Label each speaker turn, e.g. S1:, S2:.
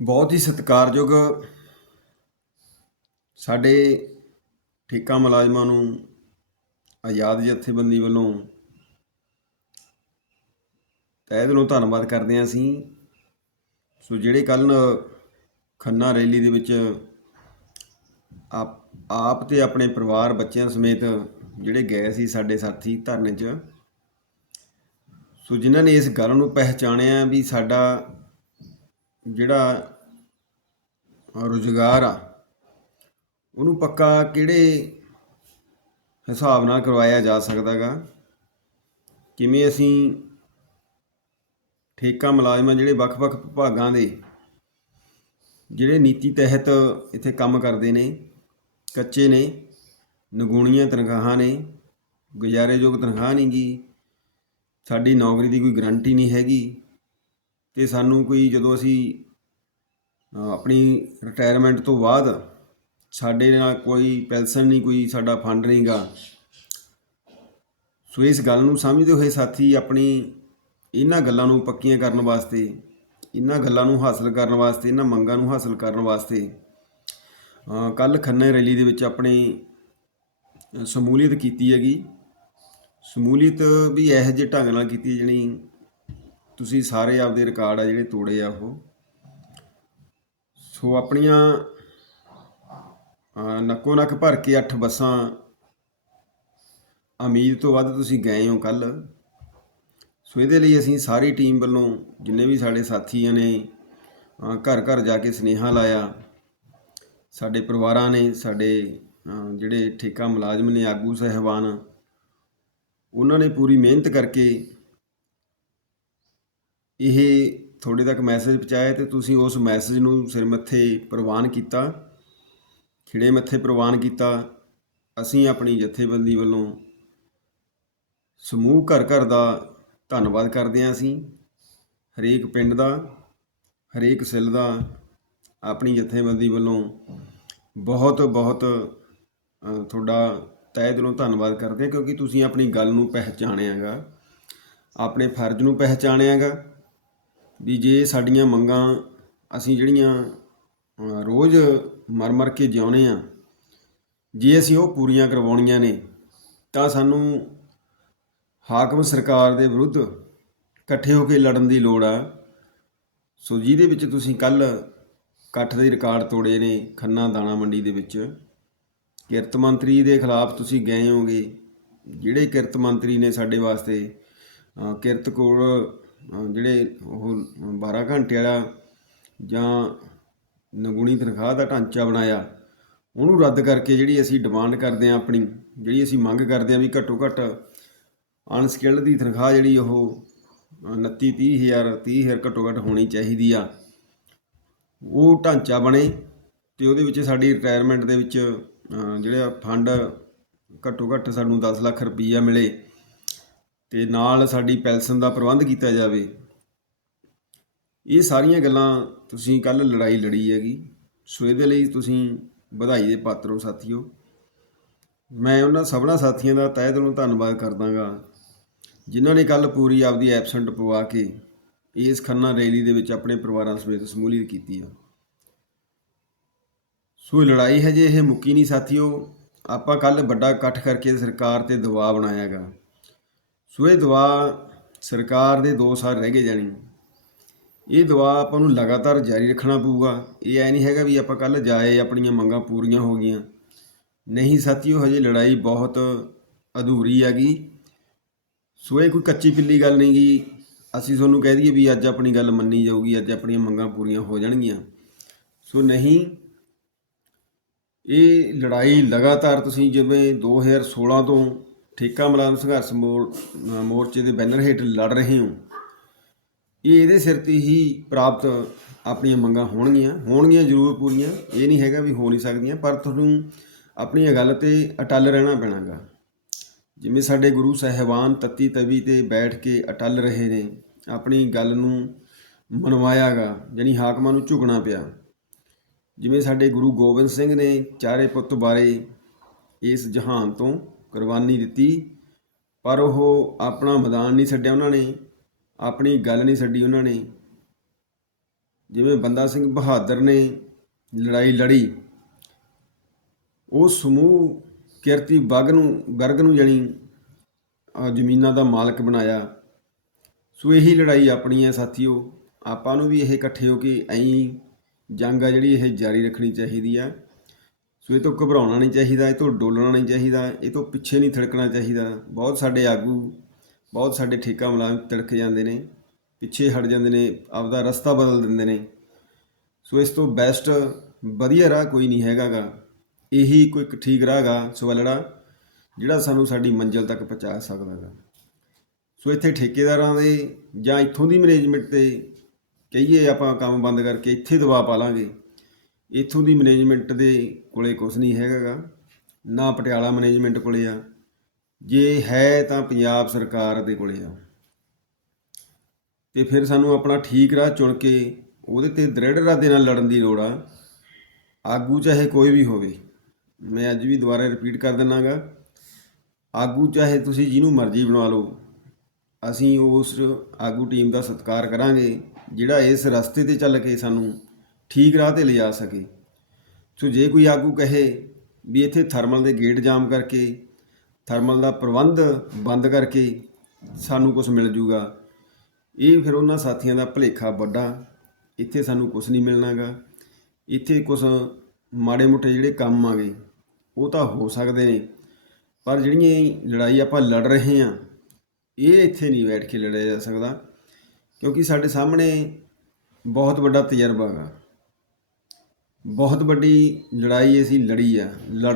S1: ਬਹੁਤ ਹੀ ਸਤਿਕਾਰਯੋਗ ਸਾਡੇ ਠੇਕਾ ਮੁਲਾਜ਼ਮਾਂ ਨੂੰ, ਆਜ਼ਾਦ ਜਥੇਬੰਦੀ ਵੱਲੋਂ ਤਹਿ ਦਿਲੋਂ ਧੰਨਵਾਦ ਕਰਦੇ ਹਾਂ ਅਸੀਂ। ਸੋ ਜਿਹੜੇ ਕੱਲ ਖੰਨਾ ਰੈਲੀ ਦੇ ਵਿੱਚ ਆਪ ਆਪ ਤੇ ਆਪਣੇ ਪਰਿਵਾਰ ਬੱਚਿਆਂ ਸਮੇਤ ਜਿਹੜੇ ਗਏ ਸੀ ਸਾਡੇ ਸਾਥੀ ਧਰਨੇ 'ਚ, ਸੋ ਜਿਨ੍ਹਾਂ ਨੇ ਇਸ ਗੱਲ ਨੂੰ ਪਹਿਚਾਣਿਆ ਵੀ ਸਾਡਾ ਜਿਹੜਾ ਰੁਜ਼ਗਾਰ ਆ, ਉਹਨੂੰ ਪੱਕਾ ਕਿਹੜੇ ਹਿਸਾਬ ਨਾਲ ਕਰਵਾਇਆ ਜਾ ਸਕਦਾਗਾ ਕਿਵੇਂ ਅਸੀਂ ਠੇਕਾ ਮੁਲਾਜ਼ਮਾਂ ਜਿਹੜੇ ਵੱਖ-ਵੱਖ ਵਿਭਾਗਾਂ ਦੇ, ਜਿਹੜੇ ਨੀਤੀ ਤਹਿਤ ਇੱਥੇ ਕੰਮ ਕਰਦੇ ਨੇ, ਕੱਚੇ ਨੇ, ਨਗੂਣੀਆਂ ਤਨਖਾਹਾਂ ਨੇ, ਗੁਜ਼ਾਰੇਯੋਗ ਤਨਖਾਹ ਨਹੀਂ ਗੀ, ਸਾਡੀ ਨੌਕਰੀ ਦੀ ਕੋਈ ਗਰੰਟੀ ਨਹੀਂ ਹੈਗੀ ਤੇ ਸਾਨੂੰ ਕੋਈ ਜਦੋਂ ਅਸੀਂ ਆਪਣੀ ਰਿਟਾਇਰਮੈਂਟ ਤੋਂ ਬਾਅਦ ਸਾਡੇ ਨਾਲ ਕੋਈ ਪੈਨਸ਼ਨ ਨਹੀਂ, ਕੋਈ ਸਾਡਾ ਫੰਡ ਨਹੀਂਗਾ ਸੋ ਇਸ ਗੱਲ ਨੂੰ ਸਮਝਦੇ ਹੋਏ ਸਾਥੀ ਆਪਣੀ ਇਹਨਾਂ ਗੱਲਾਂ ਨੂੰ ਪੱਕੀਆਂ ਕਰਨ ਵਾਸਤੇ, ਇਹਨਾਂ ਗੱਲਾਂ ਨੂੰ ਹਾਸਲ ਕਰਨ ਵਾਸਤੇ, ਇਹਨਾਂ ਮੰਗਾਂ ਨੂੰ ਹਾਸਲ ਕਰਨ ਵਾਸਤੇ ਕੱਲ ਖੰਨੇ ਰੈਲੀ ਦੇ ਵਿੱਚ ਆਪਣੀ ਸ਼ਮੂਲੀਅਤ ਕੀਤੀ ਹੈਗੀ। ਸ਼ਮੂਲੀਅਤ ਵੀ ਇਹੋ ਜਿਹੇ ਢੰਗ ਨਾਲ ਕੀਤੀ ਜਿਹੜੀ ਤੁਸੀਂ ਸਾਰੇ ਆਪਦੇ ਰਿਕਾਰਡ ਆ ਜਿਹੜੇ ਤੋੜੇ ਆ ਉਹ। ਸੋ ਆਪਣੀਆਂ ਨੱਕੋ ਨੱਕ ਭਰ ਕੇ 8 ਬੱਸਾਂ, ਉਮੀਦ ਤੋਂ ਵੱਧ ਤੁਸੀਂ ਗਏ ਹੋ ਕੱਲ ਸੋ ਇਹਦੇ ਲਈ ਅਸੀਂ ਸਾਰੀ ਟੀਮ ਵੱਲੋਂ ਜਿੰਨੇ ਵੀ ਸਾਡੇ ਸਾਥੀਆਂ ਨੇ ਘਰ ਘਰ ਜਾ ਕੇ ਸੁਨੇਹਾ ਲਾਇਆ। ਸਾਡੇ ਪਰਿਵਾਰਾਂ ਨੇ, ਸਾਡੇ ਜਿਹੜੇ ਠੇਕਾ ਮੁਲਾਜ਼ਮ ਨੇ, ਆਗੂ ਸਹਿਬਾਨ, ਉਹਨਾਂ ਨੇ ਪੂਰੀ ਮਿਹਨਤ ਕਰਕੇ ਇਹ ਤੁਹਾਡੇ ਤੱਕ ਮੈਸੇਜ ਪਹੁੰਚਾਇਆ ਤੇ ਤੁਸੀਂ ਉਸ ਮੈਸੇਜ ਨੂੰ ਸਿਰ ਮੱਥੇ ਪ੍ਰਵਾਨ ਕੀਤਾ, ਖਿੜੇ ਮੱਥੇ ਪ੍ਰਵਾਨ ਕੀਤਾ। ਅਸੀਂ ਆਪਣੀ ਜਥੇਬੰਦੀ ਵੱਲੋਂ ਸਮੂਹ ਘਰ ਘਰ ਦਾ ਧੰਨਵਾਦ ਕਰਦੇ ਹਾਂ ਅਸੀਂ, ਹਰੇਕ ਪਿੰਡ ਦਾ, ਹਰੇਕ ਸਿਲ ਦਾ, ਆਪਣੀ ਜਥੇਬੰਦੀ ਵੱਲੋਂ ਬਹੁਤ ਬਹੁਤ ਤੁਹਾਡਾ ਤਹਿ ਦਿਲੋਂ ਧੰਨਵਾਦ ਕਰਦੇ ਹਾਂ ਕਿਉਂਕਿ ਤੁਸੀਂ ਆਪਣੀ ਗੱਲ ਨੂੰ ਪਹਿਚਾਣਿਆਗਾ ਆਪਣੇ ਫਰਜ਼ ਨੂੰ ਪਹਿਚਾਣਿਆਗਾ ਵੀ ਜੇ ਸਾਡੀਆਂ ਮੰਗਾਂ ਅਸੀਂ ਜਿਹੜੀਆਂ ਰੋਜ਼ ਮਰ ਮਰ ਕੇ ਜਿਉਂਦੇ ਆ, ਜੇ ਅਸੀਂ ਉਹ ਪੂਰੀਆਂ ਕਰਵਾਉਣੀਆਂ ਨੇ, ਤਾਂ ਸਾਨੂੰ ਹਾਕਮ ਸਰਕਾਰ ਦੇ ਵਿਰੁੱਧ ਇਕੱਠੇ ਹੋ ਕੇ ਲੜਨ ਦੀ ਲੋੜ ਆ। ਸੋ ਜਿਹਦੇ ਵਿੱਚ ਤੁਸੀਂ ਕੱਲ ਇਕੱਠ ਦੇ ਰਿਕਾਰਡ ਤੋੜੇ ਨੇ ਖੰਨਾ ਦਾਣਾ ਮੰਡੀ ਦੇ ਵਿੱਚ, ਕਿਰਤ ਮੰਤਰੀ ਦੇ ਖਿਲਾਫ ਤੁਸੀਂ ਗਏ ਹੋਗੇ ਜਿਹੜੇ ਕਿਰਤ ਮੰਤਰੀ ਨੇ ਸਾਡੇ ਵਾਸਤੇ ਕਿਰਤ ਕੋਲ ਜਿਹੜੇ ਉਹ 12 ਘੰਟੇ ਵਾਲਾ ਜਾਂ ਨਗੁਣੀ ਤਨਖਾਹ ਦਾ ਢਾਂਚਾ ਬਣਾਇਆ ਉਹਨੂੰ ਰੱਦ ਕਰਕੇ ਜਿਹੜੀ ਅਸੀਂ ਡਿਮਾਂਡ ਕਰਦੇ ਹਾਂ ਆਪਣੀ ਜਿਹੜੀ ਅਸੀਂ ਮੰਗ ਕਰਦੇ ਹਾਂ ਵੀ ਘੱਟੋ ਘੱਟ ਅਨਸਕਿਲਡ ਦੀ ਤਨਖਾਹ ਜਿਹੜੀ ਉਹ 29 30 ਹਜ਼ਾਰ 30 ਹਜ਼ਾਰ ਘੱਟੋ ਘੱਟ ਹੋਣੀ ਚਾਹੀਦੀ ਆ। ਉਹ ਢਾਂਚਾ ਬਣੇ ਤੇ ਉਹਦੇ ਵਿੱਚ ਸਾਡੀ ਰਿਟਾਇਰਮੈਂਟ ਦੇ ਵਿੱਚ ਅ, ਜਿਹੜਾ ਫੰਡ ਘੱਟੋ ਘੱਟ ਸਾਨੂੰ 10 ਲੱਖ ਰੁਪਈਆ ਮਿਲੇ। ਤੇ ਨਾਲ ਸਾਡੀ ਪੈਨਸ਼ਨ ਦਾ ਪ੍ਰਬੰਧ ਕੀਤਾ ਜਾਵੇ। ਇਹ ਸਾਰੀਆਂ ਗੱਲਾਂ ਤੁਸੀਂ ਕੱਲ ਲੜਾਈ ਲੜੀ ਹੈਗੀ। ਸੋ ਇਹਦੇ ਲਈ ਤੁਸੀਂ ਵਧਾਈ ਦੇ ਪਾਤਰ ਹੋ ਸਾਥੀਓ। ਮੈਂ ਉਹਨਾਂ ਸਭਨਾ ਸਾਥੀਆਂ ਦਾ ਤਹਿ ਦਿਲੋਂ ਧੰਨਵਾਦ ਕਰਦਾਗਾ, ਜਿਨ੍ਹਾਂ ਨੇ ਕੱਲ ਪੂਰੀ ਆਪਦੀ ਐਬਸੈਂਟ ਪਵਾ ਕੇ ਇਸ ਖੰਨਾ ਰੈਲੀ ਦੇ ਵਿੱਚ ਆਪਣੇ ਪਰਿਵਾਰਾਂ ਸਮੇਤ ਸਮੂਲੀਅਤ ਕੀਤੀ ਆ। ਸੋ ਲੜਾਈ ਹੈ ਜੇ ਇਹ ਮੁੱਕੀ ਨਹੀਂ ਸਾਥੀਓ। ਆਪਾਂ ਕੱਲ ਵੱਡਾ ਇਕੱਠ ਕਰਕੇ ਸਰਕਾਰ ਤੇ ਦਬਾਅ ਬਣਾਇਆਗਾ। ਸੋ ਇਹ ਦਬਾਅ ਸਰਕਾਰ ਦੇ 2 ਸਾਲ ਰਹਿ ਗਏ ਜਾਣੀ। ਇਹ ਦਵਾ ਆਪਾਂ ਨੂੰ ਲਗਾਤਾਰ ਜਾਰੀ ਰੱਖਣਾ ਪਊਗਾ। ਇਹ ਐ ਨਹੀਂ ਹੈਗਾ ਵੀ ਆਪਾਂ ਕੱਲ ਜਾਏ, ਆਪਣੀਆਂ ਮੰਗਾਂ ਪੂਰੀਆਂ ਹੋ ਗਈਆਂ। ਨਹੀਂ ਸਾਥੀਓ, ਹਜੇ ਲੜਾਈ ਬਹੁਤ ਅਧੂਰੀ ਹੈਗੀ। ਸੋ ਇਹ ਕੋਈ ਕੱਚੀ ਪਿੱਲੀ ਗੱਲ ਨਹੀਂ ਗੀ। ਅਸੀਂ ਤੁਹਾਨੂੰ ਕਹਿ ਦਈਏ ਵੀ ਅੱਜ ਆਪਣੀ ਗੱਲ ਮੰਨੀ ਜਾਊਗੀ, ਅੱਜ ਆਪਣੀਆਂ ਮੰਗਾਂ ਪੂਰੀਆਂ ਹੋ ਜਾਣਗੀਆਂ। ਸੋ ਨਹੀਂ, ਇਹ ਲੜਾਈ ਲਗਾਤਾਰ ਤੁਸੀਂ ਜਿਵੇਂ 2016 ਤੋਂ ਠੇਕਾ ਮੁਲਾਜ਼ਮ ਸੰਘਰਸ਼ ਮੋਰ- ਮੋਰਚੇ ਦੇ ਬੈਨਰ ਹੇਠ ਲੜ ਰਹੇ ਹੋ। ਇਹ ਇਹਦੇ ਸਿਰ ਤੇ ਹੀ ਪ੍ਰਾਪਤ ਆਪਣੀਆਂ ਮੰਗਾਂ ਹੋਣਗੀਆਂ। ਹੋਣਗੀਆਂ ਜ਼ਰੂਰ ਪੂਰੀਆਂ। ਇਹ ਨਹੀਂ ਹੈਗਾ ਵੀ ਹੋ ਨਹੀਂ ਸਕਦੀਆਂ, ਪਰ ਤੁਹਾਨੂੰ ਆਪਣੀ ਗੱਲ ਤੇ ਅਟਲ ਰਹਿਣਾ ਪੈਣਾਗਾ। ਜਿਵੇਂ ਸਾਡੇ ਗੁਰੂ ਸਾਹਿਬਾਨ ਤਤੀ ਤਵੀ ਤੇ ਬੈਠ ਕੇ ਅਟਲ ਰਹੇ ਨੇ, ਆਪਣੀ ਗੱਲ ਨੂੰ ਮਨਵਾਇਆਗਾ, ਯਾਨੀ ਹਾਕਮਾਂ ਨੂੰ ਝੁਕਣਾ ਪਿਆ। ਜਿਵੇਂ ਸਾਡੇ ਗੁਰੂ ਗੋਬਿੰਦ ਸਿੰਘ ਨੇ ਚਾਰੇ ਪੁੱਤ ਬਾਰੇ ਇਸ ਜਹਾਨ ਤੋਂ ਕੁਰਬਾਨੀ ਦਿੱਤੀ, ਪਰ ਉਹ ਆਪਣਾ ਮੈਦਾਨ ਨਹੀਂ ਛੱਡਿਆ ਉਹਨਾਂ ਨੇ, ਆਪਣੀ ਗੱਲ ਨਹੀਂ ਛੱਡੀ ਉਹਨਾਂ ਨੇ। ਜਿਵੇਂ ਬੰਦਾ ਸਿੰਘ ਬਹਾਦਰ ਨੇ ਲੜਾਈ ਲੜੀ, ਉਹ ਸਮੂਹ ਕਿਰਤੀ ਬਗ ਨੂੰ, ਗਰਗ ਨੂੰ ਜਾਣੀ ਜ਼ਮੀਨਾਂ ਦਾ ਮਾਲਕ ਬਣਾਇਆ। ਸੋ ਇਹੀ ਲੜਾਈ ਆਪਣੀ ਹੈ ਸਾਥੀਓ। ਆਪਾਂ ਨੂੰ ਵੀ ਇਹ ਇਕੱਠੇ ਹੋ ਕੇ ਐਂ ਜੰਗ ਆ ਜਿਹੜੀ ਇਹ ਜਾਰੀ ਰੱਖਣੀ ਚਾਹੀਦੀ ਆ। ਸੋ ਇਹ ਤੋਂ ਘਬਰਾਉਣਾ ਨਹੀਂ ਚਾਹੀਦਾ, ਇਹ ਤੋਂ ਡੋਲਣਾ ਨਹੀਂ ਚਾਹੀਦਾ, ਇਹ ਤੋਂ ਪਿੱਛੇ ਨਹੀਂ ਥੜਕਣਾ ਚਾਹੀਦਾ। ਬਹੁਤ ਸਾਡੇ ਆਗੂ, ਬਹੁਤ ਸਾਡੇ ਠੇਕਾ ਮੁਲਾਜ਼ਮ ਤਿੜਕ ਜਾਂਦੇ ਨੇ, ਪਿੱਛੇ ਹਟ ਜਾਂਦੇ ਨੇ, ਆਪਦਾ ਰਸਤਾ ਬਦਲ ਦਿੰਦੇ ਨੇ। ਸੋ ਇਸ ਤੋਂ ਬੈਸਟ ਵਧੀਆ ਰਾਹ ਕੋਈ ਨਹੀਂ ਹੈਗਾਗਾ। ਇਹੀ ਕੋਈ ਇੱਕ ਠੀਕ ਰਾਹ ਗਾ, ਸਵਲੜਾ, ਜਿਹੜਾ ਸਾਨੂੰ ਸਾਡੀ ਮੰਜ਼ਿਲ ਤੱਕ ਪਹੁੰਚਾ ਸਕਦਾ ਗਾ ਸੋ ਇੱਥੇ ਠੇਕੇਦਾਰਾਂ ਦੇ ਜਾਂ ਇੱਥੋਂ ਦੀ ਮੈਨੇਜਮੈਂਟ ਤੇ ਕਹੀਏ ਆਪਾਂ ਕੰਮ ਬੰਦ ਕਰਕੇ ਇੱਥੇ ਦਬਾਅ ਪਾ ਲਾਂਗੇ। ਇੱਥੋਂ ਦੀ ਮੈਨੇਜਮੈਂਟ ਦੇ ਕੋਲੇ ਕੁਝ ਨਹੀਂ ਹੈਗਾਗਾ, ਨਾ ਪਟਿਆਲਾ ਮੈਨੇਜਮੈਂਟ ਕੋਲੇ ਆ। ਜੇ ਹੈ ਤਾਂ ਪੰਜਾਬ ਸਰਕਾਰ ਦੇ ਕੋਲੇ ਆ। ਤੇ ਫਿਰ ਸਾਨੂੰ ਆਪਣਾ ਠੀਕ ਰਾਹ ਚੁਣ ਕੇ ਉਹਦੇ ਤੇ ਦ੍ਰਿੜ ਇਰਾਦੇ ਨਾਲ ਲੜਨ ਦੀ ਲੋੜ ਆ। ਆਗੂ ਚਾਹੇ ਕੋਈ ਵੀ ਹੋਵੇ, ਮੈਂ ਅੱਜ ਵੀ ਦੁਬਾਰਾ ਰਿਪੀਟ ਕਰ ਦਿੰਨਾਗਾ। ਆਗੂ ਚਾਹੇ ਤੁਸੀਂ ਜਿਹਨੂੰ ਮਰਜ਼ੀ ਬਣਾ ਲਓ, ਅਸੀਂ ਉਸ ਆਗੂ ਟੀਮ ਦਾ ਸਤਿਕਾਰ ਕਰਾਂਗੇ, ਜਿਹੜਾ ਇਸ ਰਸਤੇ ਤੇ ਚੱਲ ਕੇ ਸਾਨੂੰ ਠੀਕ ਰਾਹ ਤੇ ਲਿਜਾ ਸਕੇ। ਸੋ ਜੇ ਕੋਈ ਆਗੂ ਕਹੇ ਵੀ ਇੱਥੇ ਥਰਮਲ ਦੇ ਗੇਟ ਜਾਮ ਕਰਕੇ, ਥਰਮਲ ਦਾ ਪ੍ਰਬੰਧ ਬੰਦ ਕਰਕੇ ਸਾਨੂੰ ਕੁਝ ਮਿਲ ਜੂਗਾ, ਇਹ ਫਿਰ ਉਹਨਾਂ ਸਾਥੀਆਂ ਦਾ ਭਲੇਖਾ ਵੱਡਾ। ਇੱਥੇ ਸਾਨੂੰ ਕੁਝ ਨਹੀਂ ਮਿਲਣਾਗਾ। ਇੱਥੇ ਕੁਝ ਮਾੜੇ ਮੋਟੇ ਜਿਹੜੇ ਕੰਮ ਆ ਗਏ ਉਹ ਤਾਂ ਹੋ ਸਕਦੇ ਨੇ। ਪਰ ਜਿਹੜੀਆਂ ਲੜਾਈ ਆਪਾਂ ਲੜ ਰਹੇ ਹਾਂ, ਇਹ ਇੱਥੇ ਨਹੀਂ ਬੈਠ ਕੇ ਲੜਿਆ ਜਾ ਸਕਦਾ। ਕਿਉਂਕਿ ਸਾਡੇ ਸਾਹਮਣੇ ਬਹੁਤ ਵੱਡਾ ਤਜਰਬਾ ਹੈਗਾ। ਬਹੁਤ ਵੱਡੀ ਲੜਾਈ ਅਸੀਂ ਲੜੀ ਆ। ਲੜ